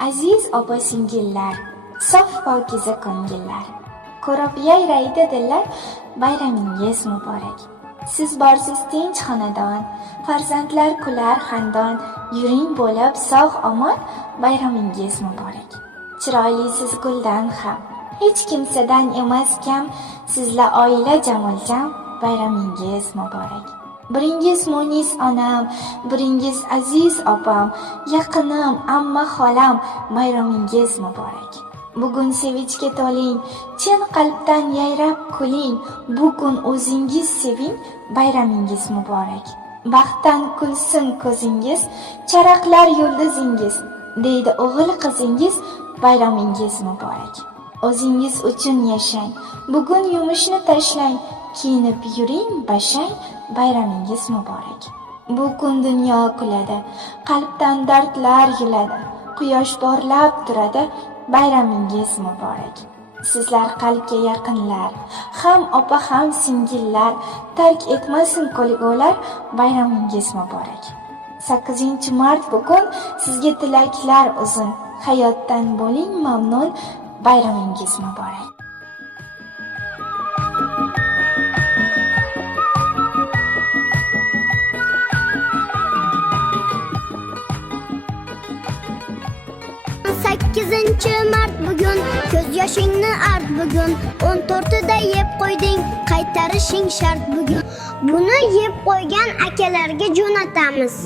Aziz opa-singillar, sof pokiza ko'ngillar, ko'rib yayraydi dillar, bayramingiz muborak. Siz borsiz tinch xonadon, farzandlar kular xandon, yuring bo'lib sog' omon, bayramingiz muborak. Chiroylisiz guldan ham, hech kimsadan emas kam, sizlar oila jamoljam, bayramingiz muborak. Biringiz Munis onam, biringiz aziz opam, yaqinim amma xolam, bayramingiz muborak. Bugun sevinchga to'ling, chin qalbdan yayrab kuling, bugun o'zingiz seving, bayramingiz muborak. Baxtdan kulsin ko'zingiz, charaqlar yulduzingiz, deydi o'g'il qizingiz, bayramingiz muborak. O'zingiz uchun yashang, bugun yumushni tashlang, kiyinib yuring bashang, bayramingiz muborak. Bu kun dunyo kuladi, qalbdan dardlar yuladi, quyosh porlab turadi, bayramingiz muborak. Sizlar qalbga yaqinlar, ham opa ham singillar, tark etmasin ko'lgular, bayramingiz muborak. 8-mart bugun sizga tilaklar uzun, hayotdan bo'ling mamnun, bayramingiz muborak. Mart bugun, ko'z yoshingni art bugun, 14da yeb qo'yding, qaytarishing shart bugun. Buni yeb qo'ygan akalarga jo'natamiz.